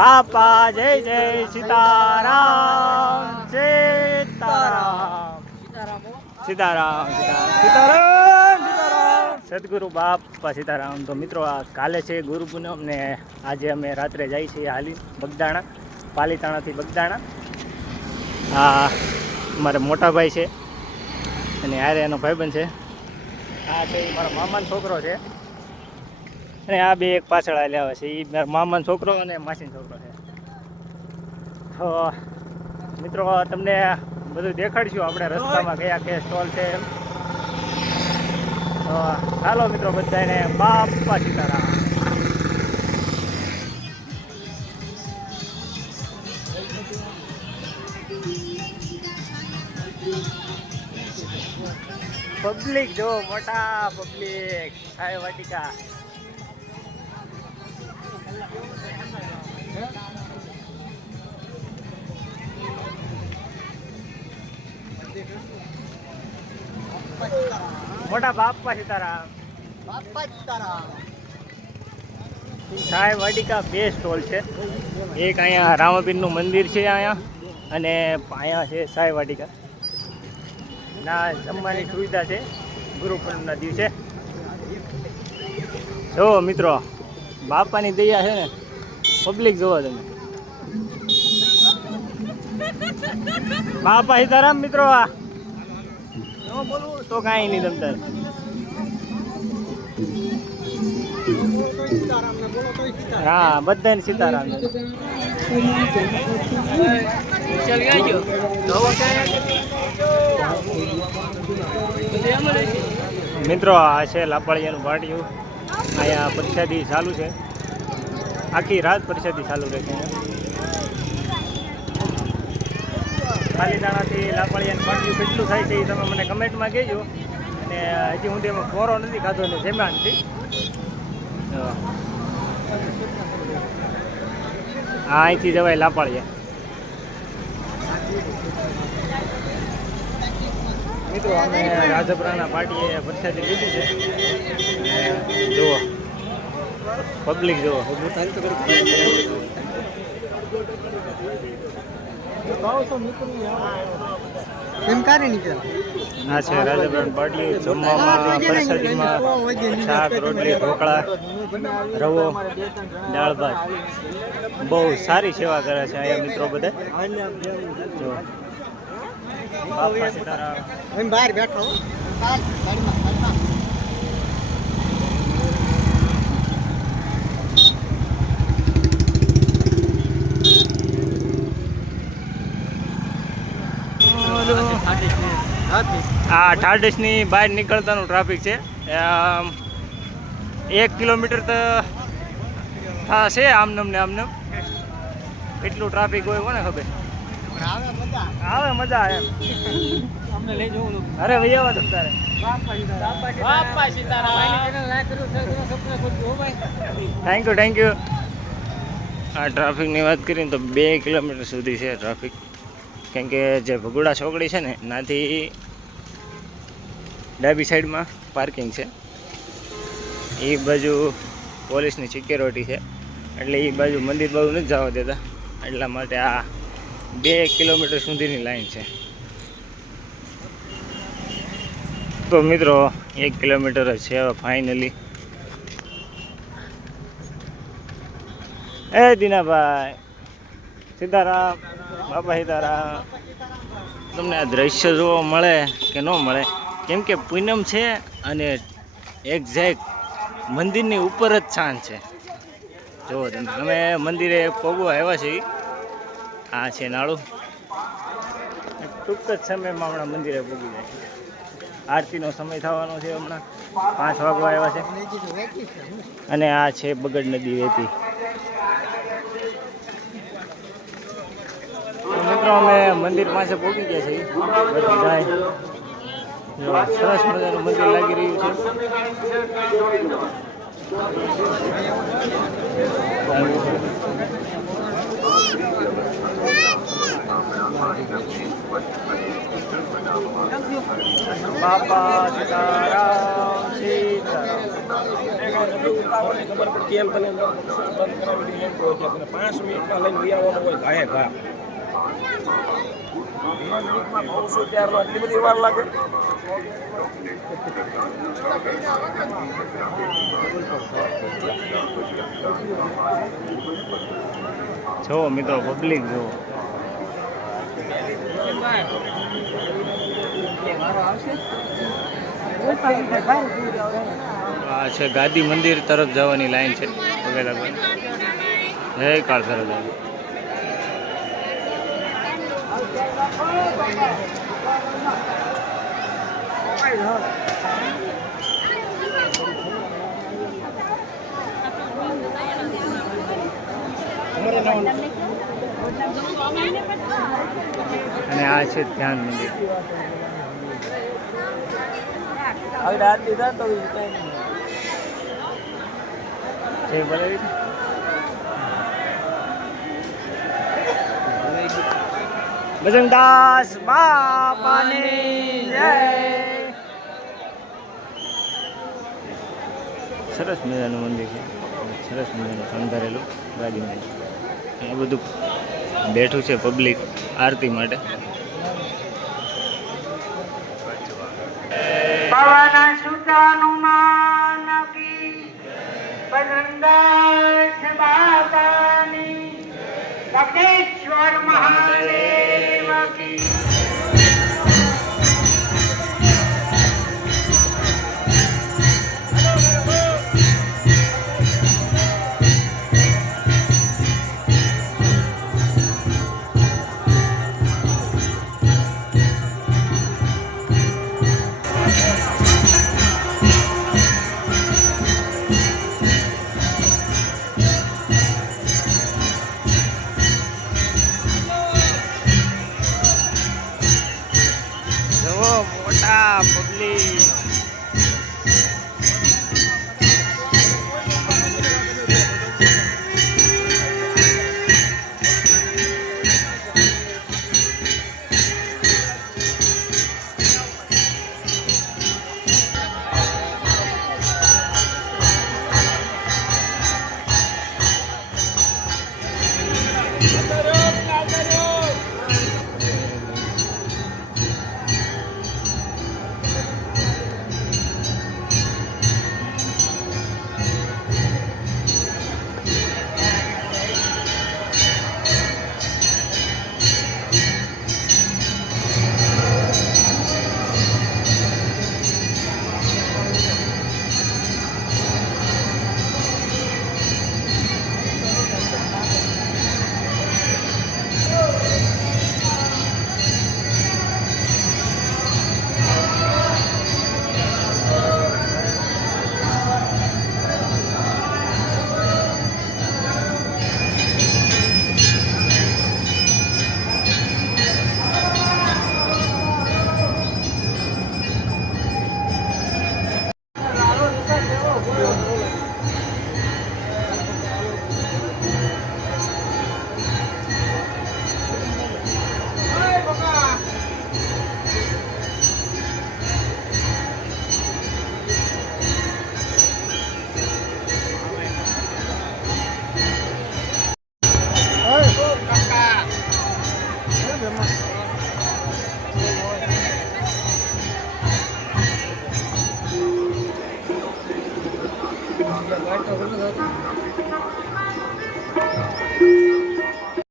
બાપા જય જય સીતારામ સીતારામ સીતારામ સીતારામ સદગુરુ બાપા સીતારામ. તો મિત્રો આ કાલે છે ગુરુ પૂનમ ને આજે અમે રાત્રે જઈએ છીએ હાલી બગદાણા, પાલીતાણાથી બગદાણા. આ મારા મોટા ભાઈ છે અને યારે એનો ભાઈબંધ છે. આ છે મારા મામાનો છોકરો છે અને આ બે એક પાછળ હાલ્યા આવે છે. એ મારા મામાનો છોકરો અને માસીનો છોકરો છે. તો મિત્રો તમને બધું દેખાડશું આપણે રસ્તામાં કયા કયા સ્ટોલ છે. તો ચાલો મિત્રો બધાને બાપા સીતારામ. પબ્લિક જો મોટા પબ્લિક સાય વાટિકા. મોટા બાપા સીતારામ. બાપા સીતારામ. સાય વાટિકા બે સ્ટોલ છે. એક અહીંયા રામાપીરનું મંદિર છે અહીંયા અને અહીંયા છે સાય વાટિકા. ના જમવાની સુવિધા છે ગુરુ પૂનમના દિવસે. જો મિત્રો બાપાની દયા છે ને, પબ્લિક જોવો તમે. બાપા સીતારામ મિત્રો. આ ન બોલું તો કાંઈ નહીં તમતાર. હા બધાને સીતારામ. મિત્રો આ છે લાપાળિયાનું પાટિયું. અહીંયા પ્રસાદી ચાલુ છે, આખી રાત પ્રસાદી ચાલુ રહેશે. પાલીતાણાથી લાપાળિયાનું પાટિયું કેટલું થાય છે એ તમે મને કમેન્ટમાં કહેજો. અને હજી હું તેમાં કોરો નથી ખાધો એટલે જેમાનથી અહીંથી જવાય લાપાળિયા. મિત્રો અમે રાજપરાના પાટીએ પ્રસાદી લીધી છે. જુઓ પબ્લિક જુઓ. આ છે રાજપરાના પાટી. જમવામાં પ્રસાદીમાં શાક, રોટલી, ઢોકળા, રવો, દાળ ભાત. બહુ સારી સેવા કરે છે અહીંયા મિત્રો બધા. જો બાપા સીતારામ. બહાર બેઠો આ ઠાડસની બહાર નીકળતાનું ટ્રાફિક છે. 1 કિલોમીટર તો છે આમનમ ને આમનમ. એટલું ટ્રાફિક હોય કોને ખબર. આવે મજા આવે અમને લઈ જવું. અરે ભાઈ આવા તારે બાપા સીતારામ. Thank you. આ ટ્રાફિકની વાત કરીને તો 2 કિલોમીટર સુધી છે ટ્રાફિક. કેમ કે જે ભગુડા ચોકડી છે ને એનાથી ડાબી સાઈડમાં પાર્કિંગ છે. એ બાજુ પોલીસની સિક્યોરિટી છે એટલે એ બાજુ મંદિર બાજુ નથી જવા દેતા. એટલા માટે આ 2 કિલોમીટર સુધીની લાઈન છે. તો મિત્રો 1 કિલોમીટર જ છે હવે ફાઇનલી. એ દીનાભાઈ સીતારામ. બાપા સીતારામ. તમને આ દ્રશ્ય જોવા મળે કે ન મળે, કેમ કે પૂનમ છે અને એક્ઝેક્ટ મંદિરની ઉપર જ છાન છે. જુઓ તમે. અમે મંદિરે પગવા આવ્યા છીએ. આ છે નાળું. ટૂંક જ સમયમાં હમણાં મંદિરે પગી જાય. આરતીનો સમય થવાનો છે હમણાં. 5 વાગવા આવ્યા છે. અને આ છે બગડ નદી વહેતી. મિત્રો અમે મંદિર પાસે પહોંચી ગયા છીએ. બધા સરસ મજાનું મંદિર લાગી રહ્યું છે. બાપા સીતારામ સીતારામ. ખબર પડતી એમ તને બંધ કરાવી દઈએ એમ કહો છે 5 મિનિટમાં લઈને લઈ આવવાનો હોય ઘાએ ઘા 2 મિનિટમાં બહુ શું ત્યારમાં આટલી બધી વાર લાગે જો મિત્રો પબ્લિક જો આ છે ગાદી મંદિર તરફ જવાની લાઈન છે અવેલેબલ જય કાળધર અને આ છે ધ્યાન મંદિર બજરંગદાસ બાપાની જય સરસ મજાનું મંદિર છે સરસ મજાનું શણગારેલું ગાદી મંદિર એ બધું બેઠું છે પબ્લિક આરતી માટે પવન સુતાનુમાન કી બજરંગદાસ બાપાની બગેશ્વર મહાદેવ